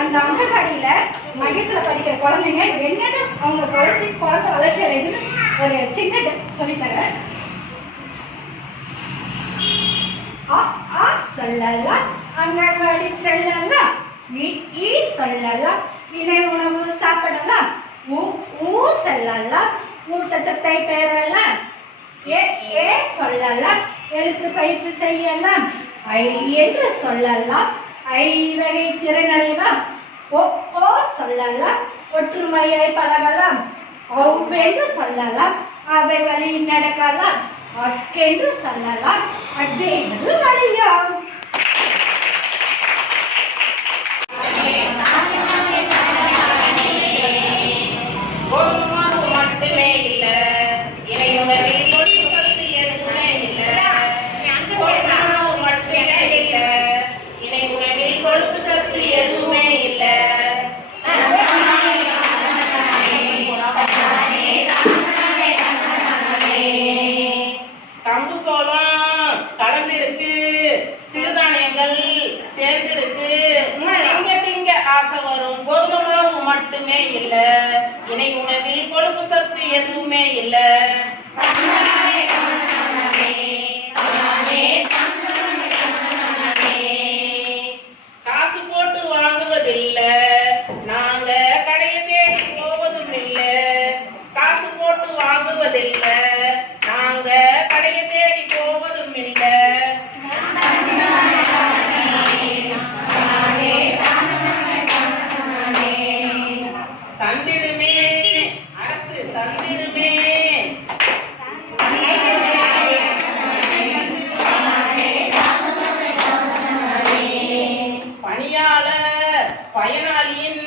அந்த அங்கன்வாடியில மையத்துல படிக்கிற குழந்தைங்க என்னென்ன அவங்க குழந்தை வளர்ச்சி அடையுதுன்னு ஒரு சின்ன சொல்லி தரேன். சொல்லலாம் அங்கன்வாடி செல்லலாம், வீட்டி சொல்லலாம், இணை உணவு சாப்பிடலாம், ஊ சொல்லலாம், ஊட்டச்சத்தை பெறலாம், ஏ சொல்லலாம், எழுத்து பயிற்சி செய்யலாம், ஐ என்று சொல்லலாம், ஐ வகை திறனடையலாம், ஓ சொல்லலாம், ஒற்றுமையை பழகலாம், ஒவ்வென்று சொல்லலாம், அவை வழியில் நடக்கலாம், அக்கென்று சொல்லலாம், அக்கென்று வழியாம். மட்டுமே இல்ல, இணை உணவில் கொழுப்பு சத்து எதுவுமே இல்ல. காசு போட்டு வாங்குவதில்ல, நாங்க கடையை தேடி போவதும் இல்ல. காசு போட்டு வாங்குவதில்ல, நாங்க கடையை தேடி போவதும் இல்ல. தந்திடுமே அரசு தந்திடுமே, பணியாளர் பயனாளியின்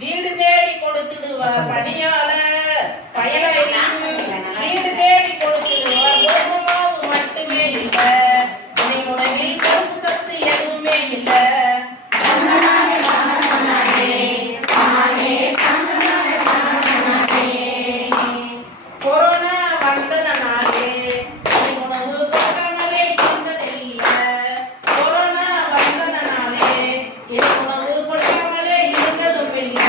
வீடு தேடி கொடுத்துடுவார். பணியாளர் பயனாளியின் வீடு தேடி கொடுத்துடுவார். கோதுமை மாவு மட்டுமே இல்ல, இணை உணவில் கொழுப்பு சத்து எதுவுமே இல்ல. கொரோனா வந்ததனாலே இணை உணவு கொடுக்காமலே இருந்ததில்ல. கொரோனா வந்ததனாலே இணை உணவு கொடுக்காமலே இருந்ததும் இல்ல.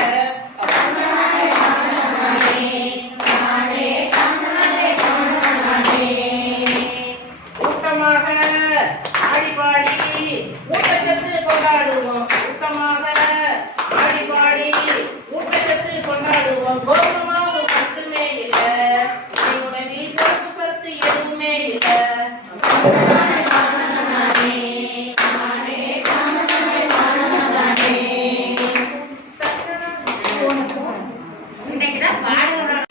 கோதுமை மாவு மட்டுமே இல்ல இணை உணவில் கொழுப்பு சத்து எதுவுமே இல்ல இன்னைக்குதான் பாடுறோம்.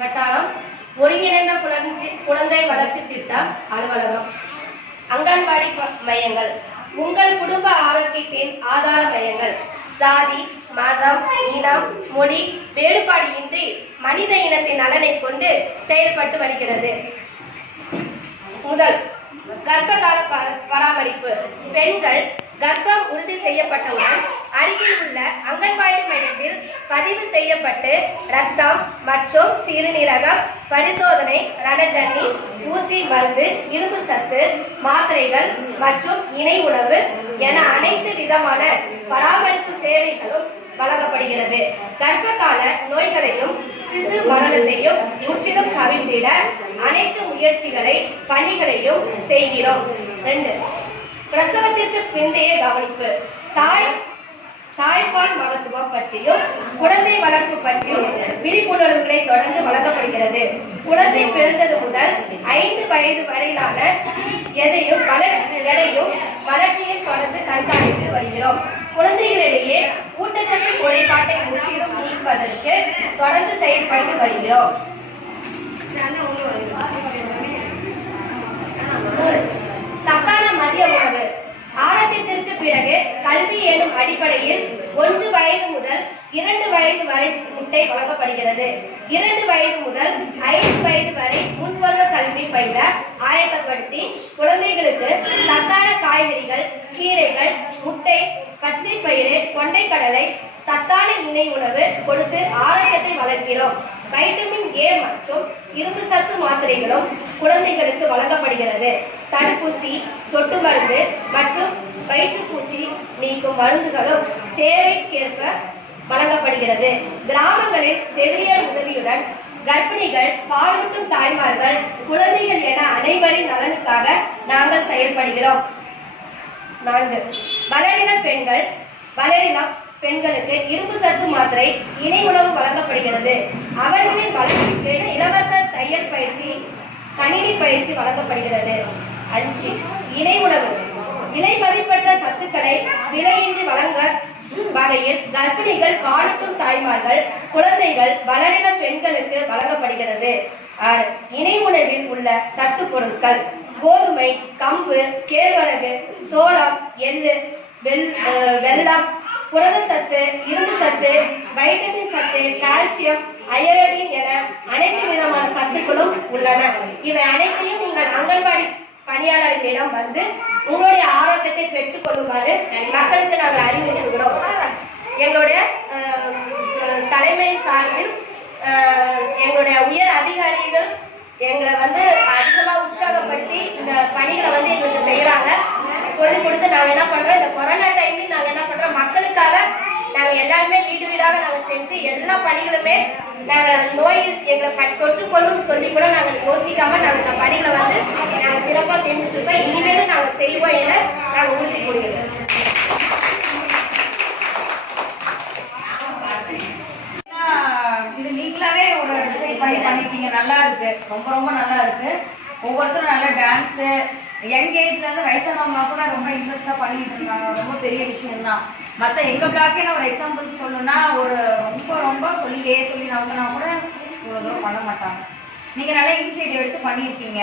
வட்டாரம் ஒருங்கிணைந்த குழந்தை வளர்ச்சி திட்டம் அலுவலகம். அங்கன்வாடி மையங்கள் உங்கள் குடும்ப ஆரோக்கியத்தின் ஆதார மையங்கள். சாதி, மதம், இனம், மொழி வேறுபாடு இன்றி மனித இனத்தின் நலனை கொண்டு செயல்பட்டு வருகிறது. முதல், கர்ப்பகால பராமரிப்பு. பெண்கள் கர்ப்பம் உறுதி செய்யப்பட்டவுடன் அருகில் உள்ள அங்கன்வாடி மையத்தில் பதிவு செய்யப்பட்டு ரத்தம் மற்றும் சிறுநீரகம் பரிசோதனை, ரணஜன்னி, ஊசி மருந்து, இரும்பு சத்து மாத்திரைகள் மற்றும் இணை உணவு என அனைத்து விதமான பராமரிப்பு சேவைகளும் வழங்கப்படுகிறது. கர்ப்பகால நோய்களையும் சிசு மரணத்தையும் முற்றிலும் தவிர்த்திட அனைத்து முயற்சிகளை பணிகளையும் செய்கிறோம். 2, பிரசவத்திற்கு பிந்தைய கவனிப்பு. தாய்ப்பால் மகத்துவம் பற்றியும் குழந்தை வளர்ப்பு பற்றியும் விழிப்புணர்வுகளை தொடர்ந்து வழங்கப்படுகிறது. குழந்தை பிறந்தது முதல் 5 வயது வரையிலான எதையும் வளர்ச்சியை தொடர்ந்து கண்காணித்து வருகிறோம். குழந்தைகளிடையே ஊட்டச்சத்து குறைபாட்டை முற்றிலும் நீக்குவதற்கு தொடர்ந்து செயல்பட்டு வருகிறோம். சத்தான மதிய உணவு. ஆரோக்கியத்திற்கு பிறகு கல்வி எனும் அடிப்படையில் 1 வயது முதல் 2 வயது வரை முட்டை வழங்கப்படுகிறது. 2 வயது முதல் 5 வயது வரை முன்பருவ கல்வி பயில ஆயத்தப்படுத்தி குழந்தைகளுக்கு சத்தான காய்கறிகள், கீரைகள், முட்டை, பச்சை பயிறு, கொண்டைக்கடலை, சத்தான இணை உணவு கொடுத்து ஆரோக்கியத்தை வளர்க்கிறோம். வைட்டமின் ஏ மற்றும் இரும்பு சத்து மாத்திரைகளும் குழந்தைகளுக்கு வழங்கப்படுகிறது. தடுப்பூசி, சொட்டு மருந்து மற்றும் வயிற்றுப்பூச்சி நீக்கும் மருந்துகளும் தேவைக்கேற்ப வழங்கப்படுகிறது. கிராமங்களில் செவிலியர் உதவியுடன் கர்ப்பிணிகள், பாலூட்டும் தாய்மார்கள், குழந்தைகள் என அனைவரின் நலனுக்காக நாங்கள் செயல்படுகிறோம். 4, வளரின பெண்களுக்கு இரும்பு சத்து மாத்திரை, இணை உணவு வழங்கப்படுகிறது. அவர்களின் வளர்ச்சிக்கு இலவச தையல் பயிற்சி, கணினி பயிற்சி வழங்கப்படுகிறது. 5, இணை உணவு. விலை மதிப்பற்ற சத்துக்களை விலையின்றி வழங்க வகையில் கர்ப்பிணிகள், பாலூட்டும் தாய்மார்கள், குழந்தைகள், வளரின பெண்களுக்கு வழங்கப்படுகிறது. 6, இணை உணவில் உள்ள சத்து பொருட்கள். கோதுமை, கம்பு, கேழ்வரகு, சோளம், எள்ளு, வெல்லம், புரத சத்து, இரும்பு சத்து, வைட்டமின் சத்து, கால்சியம், அயோடின் என அனைத்து விதமான சத்துக்களும் உள்ளன. இவை அனைத்தையும் நீங்கள் அங்கன்வாடி பணியாளர்களிடம் வந்து உங்களுடைய ஆரோக்கியத்தை பெற்றுக் கொள்ளுமாறு மக்களுக்கு நாங்கள் அறிவுறுத்துகிறோம். எங்களுடைய தலைமை சார்பில் எங்களுடைய உயர் அதிகாரிகள் எங்களை அதிகமா உற்சாகப்படுத்தி இந்த பணிகளை எங்களுக்கு செய்யறாங்க. சொல்லிக் கொடுத்து நாங்க என்ன பண்றோம், இந்த கொரோனா டைம்ல நாங்க என்ன பண்றோம், மக்களுக்காக நாங்க எல்லாருமே வீடு வீடாக நாங்க செஞ்சு எல்லா பணிகளுமே நாங்க நோய் எங்களை தொற்றுக்கொள்ளும் சொல்லி கூட நாங்க யோசிக்காம நாங்க இந்த பணிகளை நாங்க சிறப்பா செஞ்சுட்டு இருக்கோம். இனிமேலும் நாங்க செய்வோம் என நாங்க உறுதி கூறுகிறோம். இது நீங்களாவே ஒரு என்கரேஜ் பண்ணி பண்ணிருக்கீங்க. நல்லா இருக்கு, ரொம்ப ரொம்ப நல்லா இருக்கு. ஒவ்வொருத்தரும் நல்லா டான்ஸ் யங் ஏஜ்ல இருந்து வயசானவங்க கூட ரொம்ப இன்ட்ரெஸ்டா பண்ணிட்டு இருக்காங்க. ரொம்ப பெரிய விஷயம் தான். மற்ற எங்க பிளாக்கே நான் ஒரு எக்ஸாம்பிள்ஸ் சொல்லணும்னா ஒரு ரொம்ப ரொம்ப சொல்லி நம்பினா கூட இவ்வளோ தூரம் பண்ண மாட்டாங்க. நீங்க நல்லா இனிஷியேட்டிவ் எடுத்து பண்ணியிருக்கீங்க.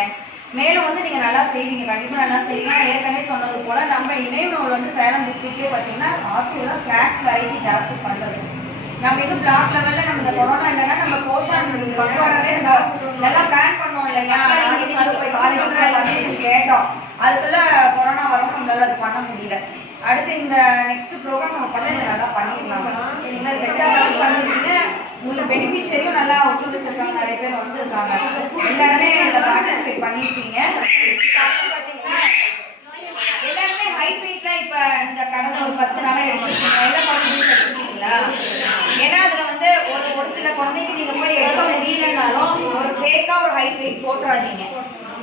மேலும் வந்து நீங்க நல்லா செய்வீங்க, கண்டிப்பா நல்லா செய்வீங்க. ஏற்கனவே சொன்னது போல நம்ம இணையநூல் வந்து சேலம் டிஸ்ட்ரிக்ட்லேயே பார்த்தீங்கன்னா ஆத்தூர்ல ஸ்நாக்ஸ் வெரைட்டி ஜாஸ்தி பண்றது. நம்ம இது பிளாக் லெவல்ல நம்ம இந்த கொரோனா இல்லைன்னா நம்ம போஷன் பக்கோடாவே நல்லா பிளான் பண்ணோம் இல்லையா, கேட்டோம். அதுக்குள்ள கொரோனா வரும், நம்மளால அது பண்ண முடியல. அடுத்து இந்த நெக்ஸ்ட் ப்ரோக்ராம் நம்ம பண்ண நல்லா பண்ணிக்கலாம். சரிங்களா, செட்டாக பண்ணிருக்கீங்க. உங்களுக்கு பெனிஃபிஷரியும் நல்லா ஒத்துழைச்சிருக்காங்க, நிறைய பேர் வந்துருக்காங்க. எல்லாருமே இதில் பார்ட்டிசிபேட் பண்ணியிருக்கீங்க. எல்லாருமே ஹைட் வெயிட்ல இப்ப இந்த கடந்த ஒரு 10 நாளா எடுத்துருக்கீங்க. எல்லா குழந்தைங்களும் எடுத்துருக்கீங்களா? ஏன்னா அதுல வந்து ஒரு சில குழந்தைக்கு நீங்க போய் எடுக்க முடியலனாலும் ஒரு ஃபேக்கா ஒரு ஹைட் வெயிட் போட்டுறாதீங்க.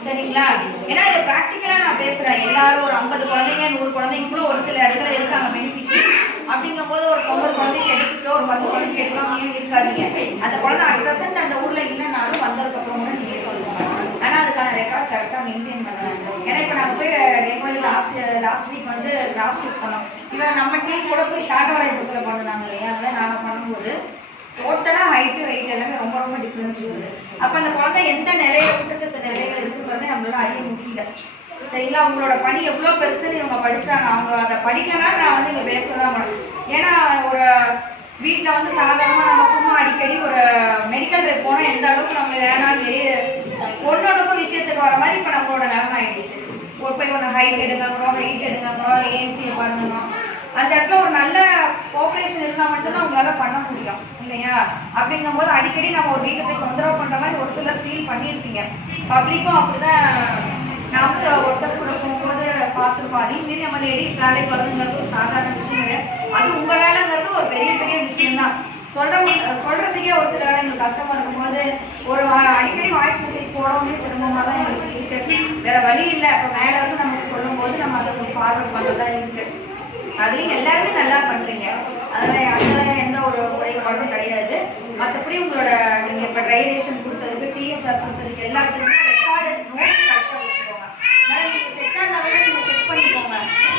சரிங்களா? ஏன்னா இது பிராக்டிக்கலா நான் பேசுறேன். எல்லாரும் ஒரு 50 குழந்தைங்க 100 குழந்தைங்களும் ஒரு சில இடத்துல இருக்காங்க பெனிஃபிஷியரி. அப்படிங்கும் போது ஒரு 9 குழந்தைக்கு எடுத்துட்டோ ஒரு 10 குழந்தைக்கு எடுக்காம இருக்காதீங்க. அந்த குழந்தை 100% அந்த ஊர்ல இல்லைனாலும் வந்ததுக்கு அப்புறம் கூட நீங்க எடுத்துக்கோங்க. ஆனா அதுக்கான ரெக்கார்ட் கரெக்டா மெயின்டைன் பண்ணுவாங்க. ஏன்னா இப்ப நாங்க போய் லாஸ்ட் வீக் வந்து கிராஸ் செக் பண்ணோம். இவன் நம்ம டீம் கூட போய் காட்டவராயபுரத்தில் பண்ணுனாங்க இல்லையா, அதெல்லாம் நாங்கள் பண்ணும்போது டோட்டலாக ஹைட்டு வெயிட் எல்லாமே ரொம்ப ரொம்ப டிஃப்ரென்ஸ் இருக்குது. அப்போ அந்த குழந்தை எந்த நிலையில ஊட்டச்சத்து நிலையில இருக்குங்கிறதே நம்மளால அறிய முடியல. சரிங்களா? உங்களோட பணி எவ்வளோ பெருசுன்னு இவங்க படிச்சாங்க. அவங்க அதை படிக்கலாம் நான் வந்து இங்கே பேசதான் பண்ணணும். ஏன்னா ஒரு வீட்டில் வந்து சாதாரணமாக நம்ம சும்மா அடிக்கடி ஒரு மெடிக்கல் ரேட் போனால் எந்த அளவுக்கு நம்ம வேணாலும் பொண்ணோடக்கும் விஷயத்துக்கு வர மாதிரி இப்போ நம்மளோட நிலைமை ஆயிடுச்சு. போய் ஒன்று ஹைட் எடுங்கிறோம், வெயிட் எடுங்கிறோம், ஏஎன்சியை பண்ணணும். அந்த இடத்துல ஒரு நல்ல பாப்புலேஷன் இருந்தால் மட்டும்தான் அவங்களால பண்ண முடியும் இல்லையா? அப்படிங்கும்போது அடிக்கடி நம்ம ஒரு வீட்டை போய் தொந்தரவு பண்ணுற மாதிரி ஒரு சிலர் ஃபீல் பண்ணியிருக்கீங்க. பப்ளிக்கும் அப்படிதான். நான் வந்து ஒர்க்கர்ஸ் கூட போகும்போது பார்த்துருப்போம். அதே மாரி நம்ம லேடிஸ் வேலைக்கு வரதுங்கிறது ஒரு சாதாரண விஷயம் கிடையாது. அது உங்கள் வேலைங்கிறது ஒரு பெரிய பெரிய விஷயம்தான். சொல்றதுக்கே ஒரு சில வேலை எங்களுக்கு கஷ்டமா இருக்கும்போது ஒரு அடிக்கடி வாய்ஸ் மெசேஜ் போடவே சிரமமாக தான் எங்களுக்கு இருக்கு. வேற வழி இல்லை. அப்போ மேல இருந்து நமக்கு சொல்லும் போது நம்ம அதை ஃபார்வர்ட் பண்ணதா இருக்கு. அதுலயும் எல்லாருமே நல்லா பண்றீங்க. அதெல்லாம் எந்த ஒரு குறைபாடும் கிடையாது. மற்றபடி உங்களோட நீங்க இப்ப ட்ரைரேஷன் கொடுத்ததுக்கு டிஎச்ஆர் கொடுத்ததுக்கு எல்லாத்துக்குமே ரெக்கார்டு நோட் கரெக்டாக வச்சுக்கோங்க. அதனால நீங்க செட்டாக நீங்க செக் பண்ணிக்கோங்க.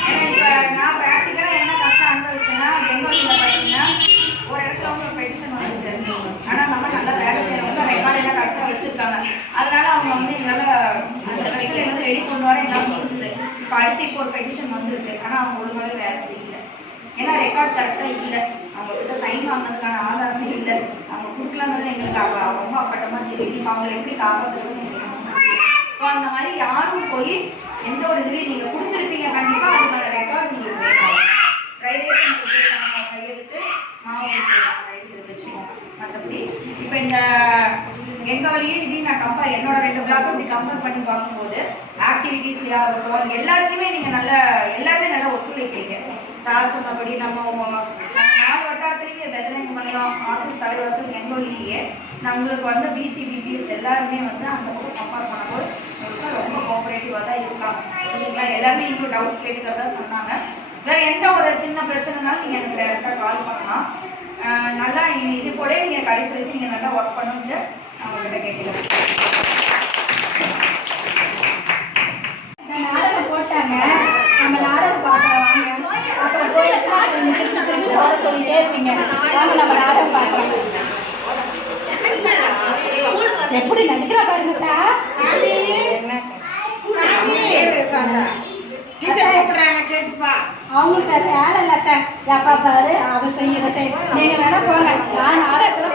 ஏன்னா இப்ப நான் ப்ராக்டிக்கலா என்ன கஷ்டம் அனுபவிச்சேன்னா பெங்களூர்ல பார்த்தீங்கன்னா ஒரு இடத்துல வந்து ஒரு பெட்டிஷன் வந்துச்சு. ஆனா நம்ம நல்லா வேலை செய்யறவங்க ரெக்கார்டு எல்லாம் கரெக்டாக வச்சிருக்காங்க. அதனால அவங்க வந்து எங்களால அந்த பிரச்சனை வந்து ரெடி கொண்டு வர எல்லாம் முடியுது. இப்போ அடுத்து இப்போ ஒரு பெட்டிஷன் வந்துருக்கு. ஆனா அவங்க ஒழுங்காவே வேலை செய்யல. ஏன்னா ரெக்கார்ட் கரெக்டா இல்லை. அவங்க கிட்ட சைன் வாங்கினதுக்கான ஆதாரமே இல்லை. அவங்க கொடுக்கலாங்கிறது எங்களுக்கு ரொம்ப அப்பட்டமா தெரியுது. இப்போ அவங்களை எப்படி காப்பாற்றுறதுன்னு எங்களுக்கு ஸோ அந்த மாதிரி யாரும் போய் எந்த ஒரு இதுலையும் நீங்க கொடுத்துருப்பீங்க. கண்டிப்பா அதுக்கான ரெக்கார்ட் நீங்க ரைரேஷன் கையெழுத்து மாவட்ட வச்சுக்கோங்க. மற்றபடி இப்போ இந்த எங்க வழியே இதையும் நான் கம்பேர் என்னோட 2 பிளாக்கும் இப்படி கம்பேர் பண்ணி பார்க்கும்போது ஆக்டிவிட்டிஸ் இருக்கும் எல்லாருக்குமே நீங்க எல்லாருமே நல்லா ஒத்துழைக்கிறீங்க. சார் சொன்னபடி நம்ம 4 வட்டாரத்துலேயே பெதரங்க மண்டலம் ஆத்தூர் தலைவாசல் எங்கொழியே நம்மளுக்கு வந்து பிசிபிபிஎஸ் எல்லாருமே வந்து அந்த கம்பேர் பண்ணும்போது உங்களுக்கு ரொம்ப கோஆபரேட்டிவாக தான் இருக்காங்க. இல்லைங்களா? எல்லாருமே இன்னும் டவுட்ஸ் கேட்டுக்கிறதா சொன்னாங்க. வேற எந்த ஒரு சின்ன பிரச்சனைனாலும் நீங்க எனக்கு டேரக்டாக கால் பண்ணலாம். நல்லா இது கூட நீங்க கடைசி வரைக்கும் நீங்க நல்லா ஒர்க் பண்ணுங்க. நான் உங்ககிட்ட கேட்கிறேன். நாடகம் போட்டாங்க, நம்ம நாடகம் பார்க்கலாம். அப்புறம் போயிடுச்சுன்னா சொல்லிட்டே இருப்பீங்க. வாங்க நம்ம நாடகம் பார்க்கலாம். எப்படி நடிக்கிறா பாருங்கட்டா. அவங்களுக்கு அது வேலை இல்லட்ட. எப்பா பாரு அதை செய்ய நீங்க வேணா போங்க. நான் நாடகத்துல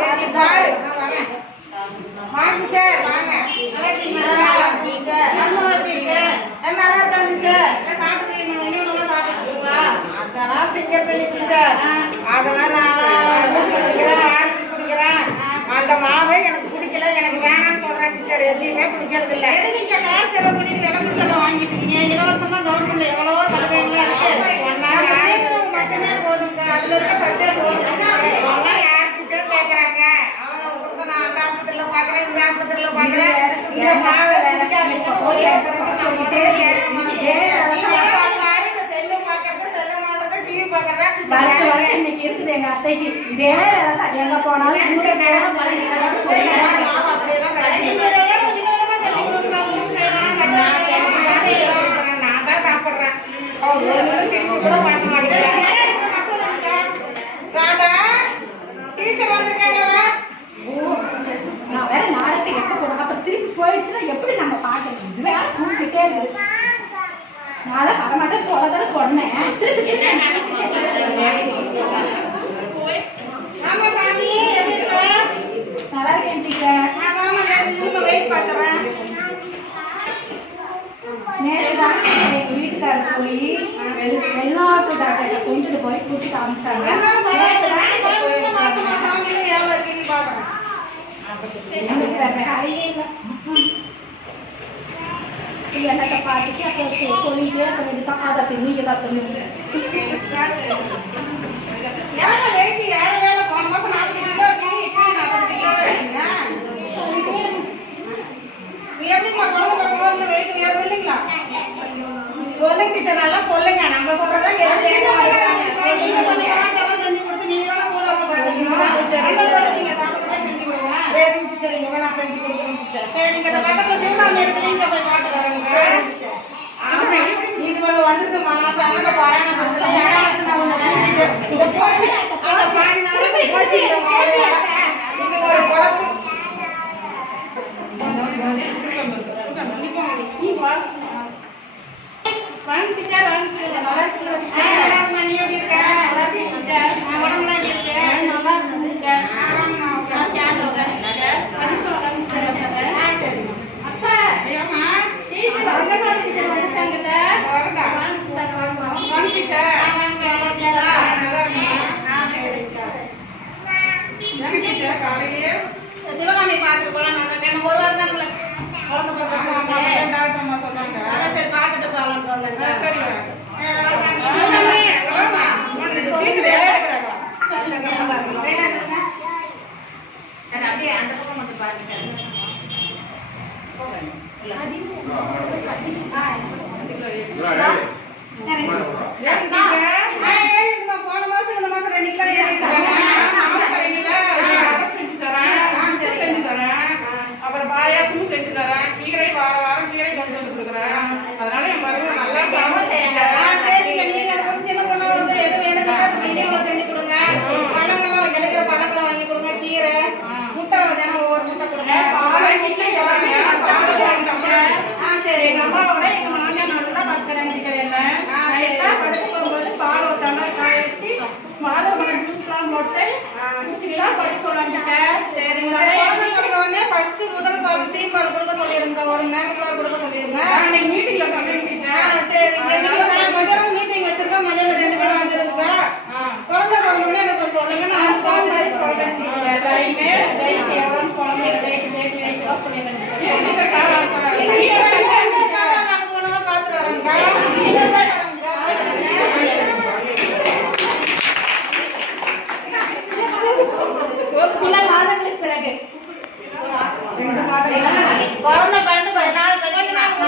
அந்த மாவை எனக்கு பிடிக்கல, எனக்கு வேணாம்னு சொல்றேன் டீச்சர். எதையுமே பிடிக்கிறது இல்லை. நீங்க காசு செலவு பண்ணி விளம்பரத்தெல்லாம் வாங்கிட்டு இருக்கீங்க. இலவசமா கவர்மெண்ட்ல எவ்வளவோ சலுகைகள்லாம் இருக்கு. மட்டுமே போதும் சார். அதுல இருக்க சட்டே போதும். யார் டீச்சர் கேட்கறாங்க. அவங்க நான் அந்த ஆஸ்பத்திரியில பாக்குறேன், இந்த ஆஸ்பத்திரியில பாக்குறேன், இந்த மாவை பிடிக்காதீங்க செல்லு பாக்குறத, செல்லு மாட்டுறத, டிவி பாக்குறதா வருஷம் வருஷம் இன்னைக்கு இருக்குது எங்க அத்தைக்கு இதே தான். எங்க போனாலும் அப்படியே தான் நான் தான் சாப்பிடுறேன். திரும்பி கூட பண்ண மாட்டேங்கிறேன். டீச்சர் வந்திருக்காங்க. நான் வேற நாடகத்தை எடுத்து போடுறேன். அப்ப திருப்பி போயிடுச்சுன்னா எப்படி நம்ம பாக்குறது? இது வேற கூப்பிட்டுட்டே இருக்குது. நான் வரமாட்டேன் சொல்லதான சொன்னேன். திருப்பி என்ன ஆமா சாமி, எப்படி இருக்க? நல்லா இருக்கேன் டீச்சர். திரும்ப வெயிட் பண்றேன். நேற்று தான் எங்க வீட்டுக்காரர் போய் வெளிநாட்டு டாக்டரை கொண்டுட்டு போய் கூட்டி காமிச்சாங்க. எனக்கு வேற வேலையே இல்லை. என்னத்தை பார்த்துட்டு அப்போ சொல்லிட்டே சொல்லிட்டு அதை தின்னு இதை தின்னு சொல்லுங்க டீச்சர், நல்லா சொல்லுங்க. நம்ம சொல்றதா எதுவும் கேட்க மாட்டேங்கிறாங்க. செஞ்சு கொடுத்து நீங்க கூட நீங்க சரிங்க டீச்சர், இங்க நான் செஞ்சு கொடுக்குறேன் டீச்சர். சரிங்க, இந்த பக்கத்துல சிவனாமி இருக்கு, நீங்க போய் பார்த்து வரீங்க. ஆமா, இது ஒண்ணு வந்துருக்குமா? சண்டை பாராயண பண்றது இங்க போச்சு. அந்த பாதி நாள் போச்சு. இந்த மாலையோட இது ஒரு குழப்பு. நீ எப்படி இருக்க? உடம்புலாம் எப்படி இருக்கு? சிவகாமி பாத்துட்டு போலாம். ஒரு வாரம் தான் சரி பாத்துட்டு போகலான்னு வந்தேன். போன மாசம் இந்த மாசம் 2 கிலோ அப்புறம் பாயாசமும் செஞ்சு தரேன். கீரை வாரம் கீரை கொண்டு வந்து கொடுக்குறேன். அதனால என் மருமக நல்லா சரிங்க. நீங்க அதை கொஞ்சம் சின்ன பொண்ணு வந்து எது வேணுங்கிறத இனிமேல் செஞ்சு கொடுங்க. பழங்கள்லாம் கிடைக்கிற பழங்களை வாங்கி கொடுங்க. கீரை முட்டை தினம் ஒவ்வொரு முட்டை கொடுங்க. சரி எங்க அம்மாவோட எங்க மாமியார் நல்லா பார்த்துக்கிறேன். படுத்து போகும்போது பால் ஊட்டாமல் காய்ச்சி மாலை மரம் ஜூஸ்லாம் போட்டு குச்சிலாம் படுத்து வந்துட்டேன். சரிங்க. குழந்தை பிறந்த உடனே ஃபர்ஸ்ட் முதல் பால் சீம்பால் கொடுக்க சொல்லிருங்க. 1 மணி நேரத்துல கொடுக்க சொல்லிருங்க. மீட்டிங்ல சொல்லிட்டேன். சரிங்க. மதியானம் மீட்டிங் வச்சிருக்கோம். மதியானம் 2 பேரும் வந்துருங்க. குழந்தை பிறந்த உடனே எனக்கு சொல்லுங்க. நான் வந்து குழந்தை சொல்றேன். ஒரு சில மாதங்களுக்கு பிறகு 2 மாதம் குழந்தை பிறந்து 10 நாள் கழிச்சு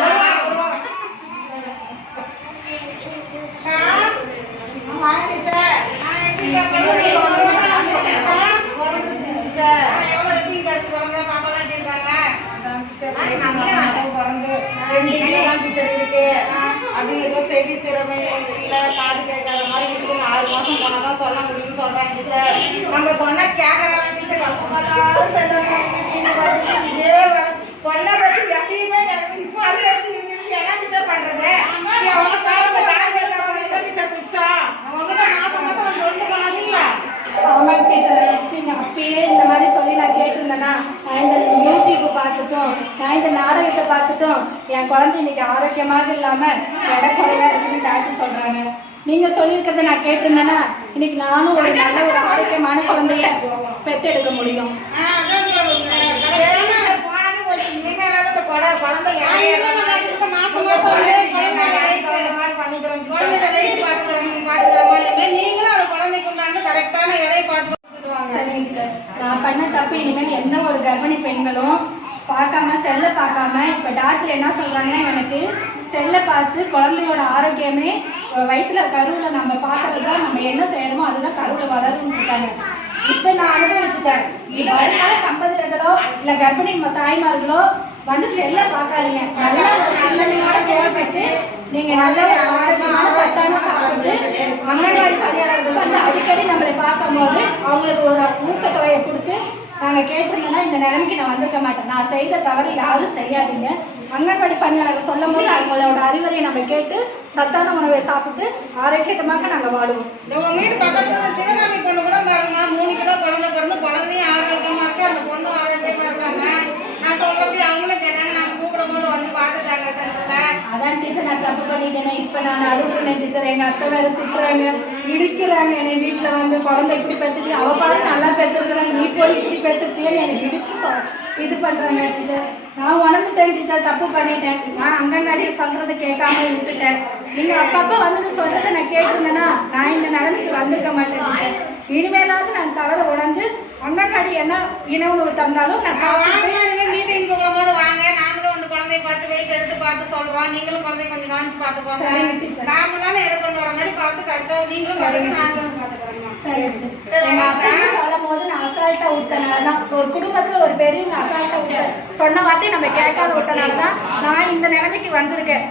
அது ஏதோ செவி திறமை இல்ல காது கேட்காத மாதிரி இருக்கு. 6 மாசம் போனாதான் சொல்ல முடியும்னு சொல்றாங்க டீச்சர். நம்ம சொன்ன கேட்கறாங்க டீச்சர். இதே சொன்ன பற்றி எதையுமே இப்போ அது எடுத்து என்ன டீச்சர் பண்றது? எவ்வளவு காலத்தை காது கேட்கறவங்க என்ன டீச்சர் குச்சம்? அவங்க மாசம் மாசம் வந்து 2 போனா இல்லைங்களா? ஆமாம் டீச்சர். நீங்க அப்பயே இந்த மாதிரி சொல்லி நான் கேட்டிருந்தேன்னா நான் இந்த யூடியூப் பார்த்துட்டோம், நான் இந்த நாடகத்தை பார்த்துட்டோம் என் குழந்தை இன்னைக்கு ஆரோக்கியமாக இல்லாம இடக்குறையா இருக்குன்னு டாக்டர் சொல்றாங்க. நீங்க சொல்லியிருக்கிறத நான் கேட்டிருந்தேன்னா இன்னைக்கு நானும் ஒரு நல்ல ஒரு ஆரோக்கியமான குழந்தைய பெத்தெடுக்க முடியும். நான் பண்ண தப்பு இனிமேல் எந்த ஒரு கர்ப்பிணி பெண்களும் பார்க்காம செல்லை பார்க்காம இப்ப டாக்டர் என்ன சொல்றாங்கன்னா எனக்கு செல்லை பார்த்து குழந்தையோட ஆரோக்கியமே வயிற்றுல கருவில் நம்ம பார்க்கறது தான் நம்ம என்ன செய்யணுமோ அதுதான் கருவில் வளரும்னு இருக்காங்க. இப்போ நான் அனுபவிச்சுட்டேன். வருங்கால தம்பதியர்களோ இல்லை கர்ப்பிணி தாய்மார்களோ வந்து செல்லை பார்க்காதீங்க. நல்லா ஒரு சின்னங்களோட யோசிச்சு நீங்க நல்ல ஆரோக்கியமான சத்தான சாப்பிட்டு அங்கன்வாடி பணியாளர்கள் வந்து அடிக்கடி நம்மளை பார்க்கும்போது அவங்களுக்கு ஒரு ஊக்கத்தொகையை கொடுத்து நாங்கள் கேட்டிருந்தோம்னா இந்த நிலைமைக்கு நான் வந்திருக்க மாட்டேன். நான் செய்த தவறு யாரும் செய்யாதீங்க. அங்கன்வாடி பணியாளர்கள் சொல்லும் போது அவங்களோட அறிவுரையை நம்ம கேட்டு சத்தான உணவை சாப்பிட்டு ஆரோக்கியமாக நாங்கள் வாழுவோம். உங்க வீட்டு பக்கத்துல சிவகாமி பொண்ணு கூட பாருங்க, 3 கிலோ குழந்தை பிறந்து குழந்தையும் ஆரோக்கியமா இருக்கு, அந்த பொண்ணும் ஆரோக்கியமா இருக்காங்க. நான் சொல்றப்ப அவங்களும் கேட்டாங்க, நாங்க கூப்பிடும் போது வந்து பார்த்துட்டாங்க சென்டர்ல. அதான் டீச்சர் நான் தப்பு பண்ணிட்டேன். இப்போ நான் அழுகுறேன் டீச்சர். எங்க அத்தை வேற திட்டுறாங்க, இடிக்கிறாங்க. என்னை வீட்டில் வந்து குழந்தை இப்படி பெற்றுட்டு அவ பாரு நல்லா பெற்றுருக்குறாங்க, நீ போய் இப்படி பெற்றுட்டியேன்னு எனக்கு இடிச்சு இது பண்றாங்க டீச்சர். நான் உணர்ந்துட்டேன் டீச்சர், தப்பு பண்ணிட்டேன். நான் அங்கன்வாடியை சொல்றதை கேட்காம விட்டுட்டேன். நீங்க அப்பப்ப வந்து சொல்றதை நான் கேட்டிருந்தேன்னா நான் இந்த நிலைமைக்கு வந்திருக்க மாட்டேன் டீச்சர். இனிமேலாவது நான் தவறு உணர்ந்து அங்கன்வாடி என்ன உணவு தந்தாலும் நான் சாப்பிட்டு மீட்டிங் போகும் போது வாங்க, நாங்களும் வந்து குழந்தைய பார்த்து வெயிட் எடுத்து பார்த்து சொல்றோம். நீங்களும் குழந்தைய கொஞ்சம் கவனிச்சு பார்த்துக்கோங்க. நார்மலான எதை கொண்டு வர மாதிரி பார்த்து கரெக்டா நீங்களும் பாருங்க, நாங்களும் பார்த்துக்கிறோம். சரி எங்க அப்பா சொல்லும் போது நான் அசால்ட்டா விட்டனாலதான், ஒரு குடும்பத்துல ஒரு பெரியவங்க அசால்ட்டா விட்ட சொன்ன வார்த்தையை நம்ம கேட்காத விட்டனாலதான் நான் இந்த நிலைமைக்கு வந்திருக்கேன்.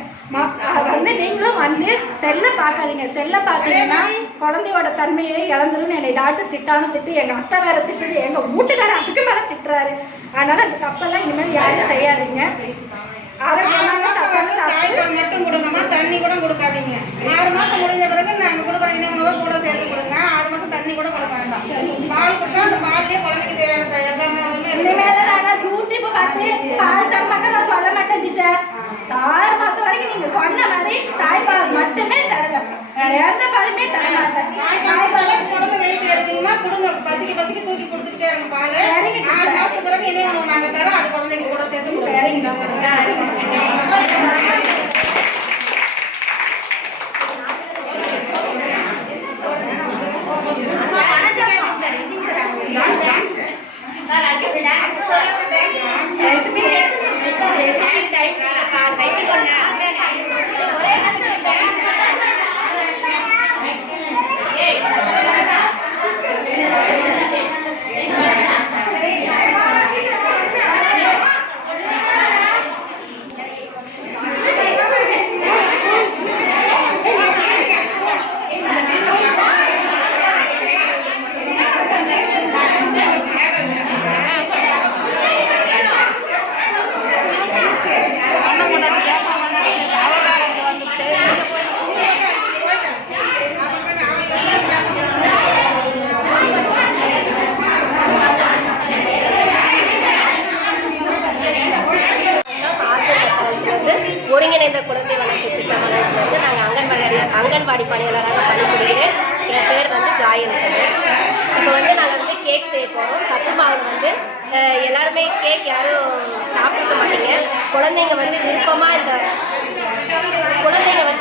வந்து நீங்களும் வந்து செல்ல பார்க்காதீங்க. செல்ல பார்த்தீங்கன்னா குழந்தையோட தன்மையை இழந்துரும். என்னை டாக்டர் திட்டாலும் திட்டு, எங்க அத்தை வேற திட்டுது, எங்க வீட்டுக்காரர் அதுக்கு மேல திட்டுறாரு. அதனால அந்த தப்பெல்லாம் இனிமேல் யாரும் செய்யாதீங்க. ஆரோக்கியமான தாய்ப்பால் மட்டும் கொடுங்கம்மா, தண்ணி கூட கொடுக்காதீங்க. 6 மாசம் முடிஞ்ச பிறகு நாங்க கொடுக்குற இனவுணவை கூட சேர்த்து கொடுங்க. 6 மாசம் தண்ணி கூட கொடுக்க வேண்டாம். பால் கொடுத்தா அந்த பால்லயே குழந்தைக்கு தேவையான எல்லாமே இனிமேல் யூடியூப் பார்த்து பால் தரமாட்ட நான் சொல்ல மாட்டேன் டீச்சர். 6 மாசம் வரைக்கும் நீங்க சொன்ன மாதிரி தாய்ப்பால் மட்டுமே தருவேன், வேற எந்த பாலுமே தர மாட்டேன். தாய்ப்பால் குழந்தை வெயிட் எடுத்தீங்கன்னா கொடுங்க, பசிக்கு தூக்கி கொடுத்துக்கிட்டே இருங்க பால். 6 மாசத்துக்கு பிறகு இனவுணவு நாங்க தரோம், அது குழந்தைக்கு கூட சேர்த்து சரிங்க. ஒருங்கிணைந்த குழந்தை வளர்ச்சி திட்டம் வந்து நாங்கள் அங்கன்வாடி பணியாளராக பணிபுரிகிறேன். என் பேர் வந்து ஜாயல்சன். இப்போ வந்து நாங்கள் வந்து கேக் செய்ய போகிறோம். சத்து மாவில் வந்து எல்லாருமே கேக் யாரும் சாப்பிட மாட்டீங்க. குழந்தைங்க வந்து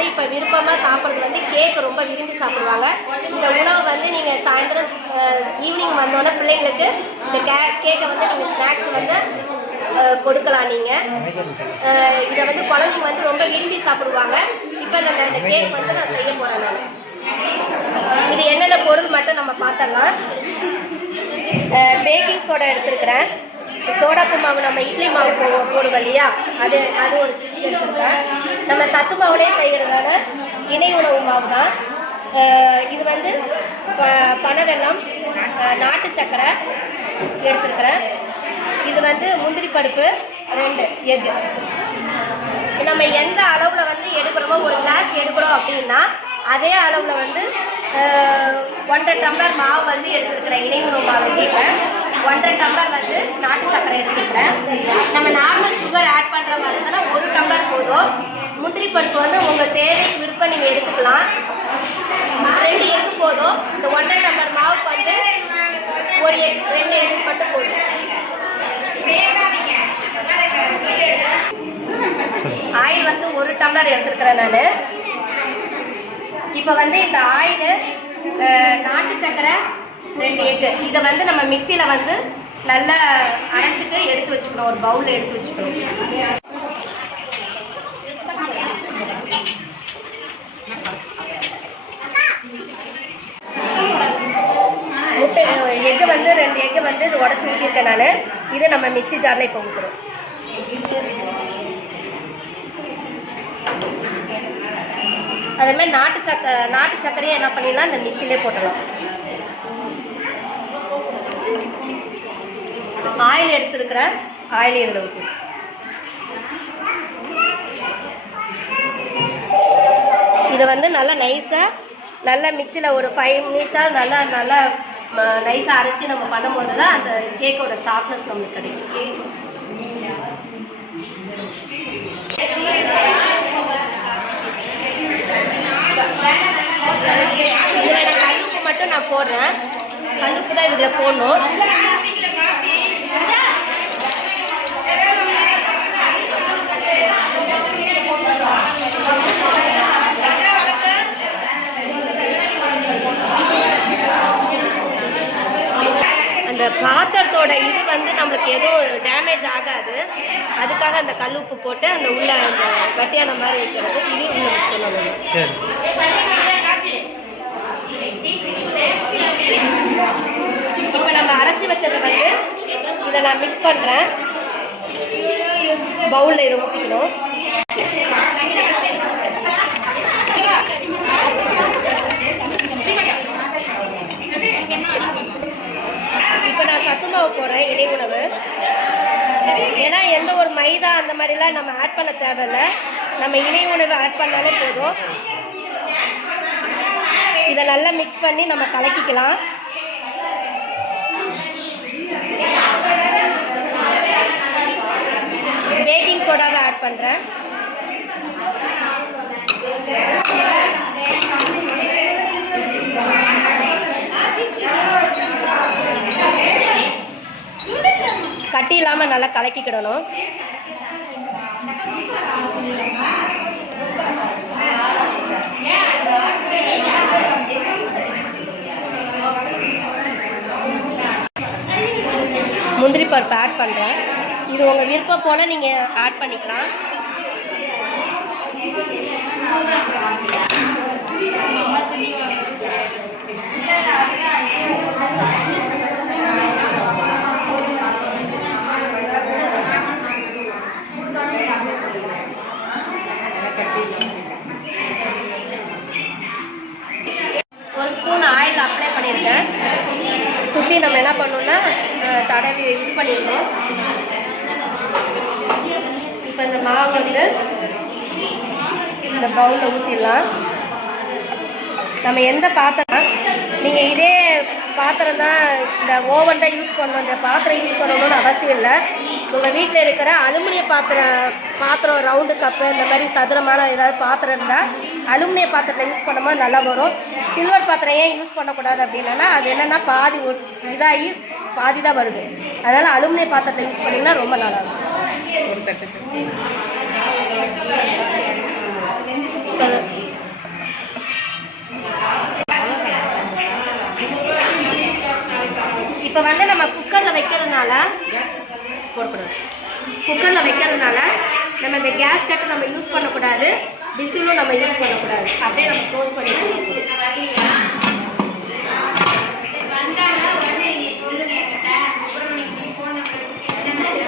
இப்போ விருப்பமாக சாப்பிட்றது வந்து கேக் ரொம்ப விரும்பி சாப்பிடுவாங்க. இந்த உணவு வந்து நீங்கள் சாயந்தரம் ஈவினிங் வந்தோடனே பிள்ளைங்களுக்கு இந்த கேக்கை வந்து நீங்கள் ஸ்நாக்ஸ் வந்து கொடுக்கலாம். நீங்கள் இதை வந்து குழந்தைங்க வந்து ரொம்ப விரும்பி சாப்பிடுவாங்க. இப்போ இந்த கேக் வந்து நான் செய்ய போகிறேன். நான் இது என்னென்ன பொருள் மட்டும் நம்ம பார்த்தோம்னா, பேக்கிங் சோடா எடுத்துருக்கிறேன். சோடாப்பு மாவு நம்ம இட்லி மாவு போடுவோம் இல்லையா, அது ஒரு சிட்டி எடுத்துருக்கேன். நம்ம சத்து மாவுலேயே செய்கிறதான இணை உணவு மாவு தான் இது. வந்து பனவெல்லம், நாட்டு சக்கரை எடுத்துருக்கிறேன். இது வந்து முந்திரி பருப்பு 2 எக். நம்ம எந்த அளவில் வந்து எடுக்கிறோமோ, ஒரு கிளாஸ் எடுக்கிறோம் அப்படின்னா அதே அளவில் வந்து 1.5 டம்ளர் மாவு வந்து எடுத்துருக்கிறேன். இணை உணவு மாவு வீட்டில் 1.5 டம்ளர் வந்து நாட்டு சக்கரை எடுத்துக்கிறேன். நம்ம நார்மல் சுகர் ஆட் பண்ணுற மாதிரி இருந்தால் 1 டம்ளர் போதும். முந்திரி பருப்பு வந்து உங்கள் தேவைக்கு விருப்பம் நீங்கள் எடுத்துக்கலாம். 2 எக்கு போதும். இந்த 1.5 டம்ளர் மாவுக்கு வந்து 2 எக்கு மட்டும் போதும். ஆயில் வந்து 1 டம்ளர் எடுத்துருக்கிறேன் நான். இப்போ வந்து இந்த ஆயில், நாட்டு சக்கரை, 2 எக்கு, இதை வந்து நம்ம மிக்சியில் வந்து நல்லா அரைச்சிட்டு எடுத்து வச்சுக்கணும். ஒரு பவுலில் எடுத்து வச்சுக்கணும். எக்கு வந்து 2 எக்கு வந்து இது உடச்சி ஊற்றிருக்கேன் நான். இதை நம்ம மிக்ஸி ஜாரில் இப்போ ஊற்றுறோம். அதேமாதிரி நாட்டு சர்க்கரையை என்ன பண்ணிடலாம், இந்த மிக்சிலே போட்டுடலாம். ஆயில் எடுத்துருக்கிறேன், ஆயில் இதில் ஊற்றி இதை வந்து நல்லா நைஸாக நல்லா மிக்சியில் ஒரு 5 மினிட்ஸாக நல்லா நைஸாக அரைச்சி நம்ம பண்ணும்போது தான் அந்த கேக்கோட சாஃப்ட்னஸ் நம்மளுக்கு கிடைக்கும். இதில் நான் கல்லுப்பு மட்டும் நான் போடுறேன். கல்லுப்பு தான் இதில் போடணும். அந்த பாத்திரத்தோட இது வந்து நம்மளுக்கு எதுவும் டேமேஜ் ஆகாது. அதுக்காக அந்த கல்லுப்பு போட்டு அந்த உள்ள அந்த கட்டியான மாதிரி இருக்கிறது இதையும் உள்ள வச்சிடணும். இப்போ நம்ம அரைச்சி வச்சது வந்து இதை நான் மிக்ஸ் பண்ணுறேன். பவுலில் இதை ஊற்றிக்கணும். இப்போ நான் சத்து மாவு போடுறேன், இணை உணவு. ஏன்னா எந்த ஒரு மைதா அந்த மாதிரிலாம் நம்ம ஆட் பண்ண தேவையில்லை. நம்ம இணை உணவு ஆட் பண்ணாலே போதும். இதை நல்லா மிக்ஸ் பண்ணி நம்ம கலக்கிக்கலாம். பேக்கிங் சோடாவை ஆட் பண்ணுறேன். கட்டி இல்லாமல் நல்லா கலக்கிக்கிடணும். முந்திரி பருப்பு ஆட் பண்ணுறேன். இது உங்கள் விருப்பம் போல் நீங்கள் ஆட் பண்ணிக்கலாம். ஒரு ஸ்பூன் ஆயில் அப்ளை பண்ணியிருக்கேன். சுற்றி நம்ம என்ன பண்ணணும்னா தடவி இது பண்ணிடணும். இப்போ இந்த மாவு வந்து இந்த பவுலில் ஊற்றிடலாம். நம்ம எந்த பாத்திரம், நீங்கள் இதே பாத்திரம் தான், இந்த ஓவன் தான் யூஸ் பண்ணணும், இந்த பாத்திரம் யூஸ் பண்ணணும்னு அவசியம் இல்லை. உங்கள் வீட்டில் இருக்கிற அலுமினிய பாத்திரம் ரவுண்டு கப்பு இந்த மாதிரி சதுரமான ஏதாவது பாத்திரம் இருந்தால் அலுமினிய பாத்திரத்தில் யூஸ் பண்ணும்போது நல்லா வரும். சில்வர் பாத்திரம் ஏன் யூஸ் பண்ணக்கூடாது அப்படின்னா அது என்னென்னா பாதி இதாகி பாதி தான் வருது. அதனால் அலுமினிய பாத்திரத்தை யூஸ் பண்ணிங்கன்னா ரொம்ப நல்லாயிருக்கும். இப்போ வந்து நம்ம குக்கரில் வைக்கிறதுனால நம்ம இந்த கேஸ் கட்டை நம்ம யூஸ் பண்ணக்கூடாது, விசிலும் நம்ம யூஸ் பண்ணக்கூடாது. அப்படியே நம்ம க்ளோஸ் பண்ணிக்கலாம்.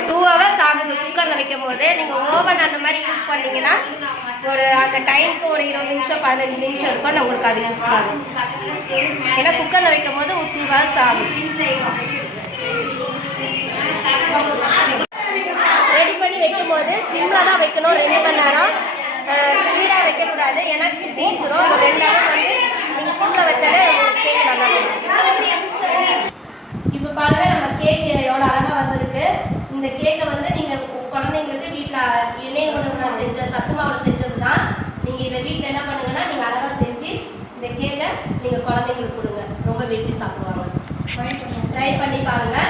2 hours ஆகுது குக்கரில் வைக்கும் போது. நீங்கள் ஓவன் அந்த மாதிரி யூஸ் பண்ணிங்கன்னா ஒரு அந்த டைமுக்கு ஒரு 20 நிமிஷம் 15 நிமிஷம் இருக்கும். நான் உங்களுக்கு அது யூஸ் ஆகும். ஏன்னா குக்கரில் வைக்கும் போது ஒரு 2 hours ஆகும். ரெடி பண்ணி வைக்கும் போது சிம்மில் தான் வைக்கணும். 2 மணி நேரம் ஸ்பீடாக வைக்கக்கூடாது. ஏன்னா தீஞ்சிரும். ஒரு 2 hours வந்து நீங்கள் சிம்மில் வச்சாலே கேக் நல்லா இருக்கும். இப்போ பாருங்க நம்ம கேக் எவ்வளோ அழகாக வந்திருக்கு. இந்த கேக்கை வந்து நீங்கள் குழந்தைங்களுக்கு வீட்டில் இணை உணவு செஞ்ச சத்து மாவில் செஞ்சது தான். நீங்கள் இதை வீட்டில் என்ன பண்ணுங்கன்னா நீங்கள் அழகாக செஞ்சு இந்த கேக்கை நீங்கள் குழந்தைங்களுக்கு கொடுங்க. ரொம்ப விரும்பி சாப்பிடுவாங்க. ட்ரை பண்ணி பாருங்கள்.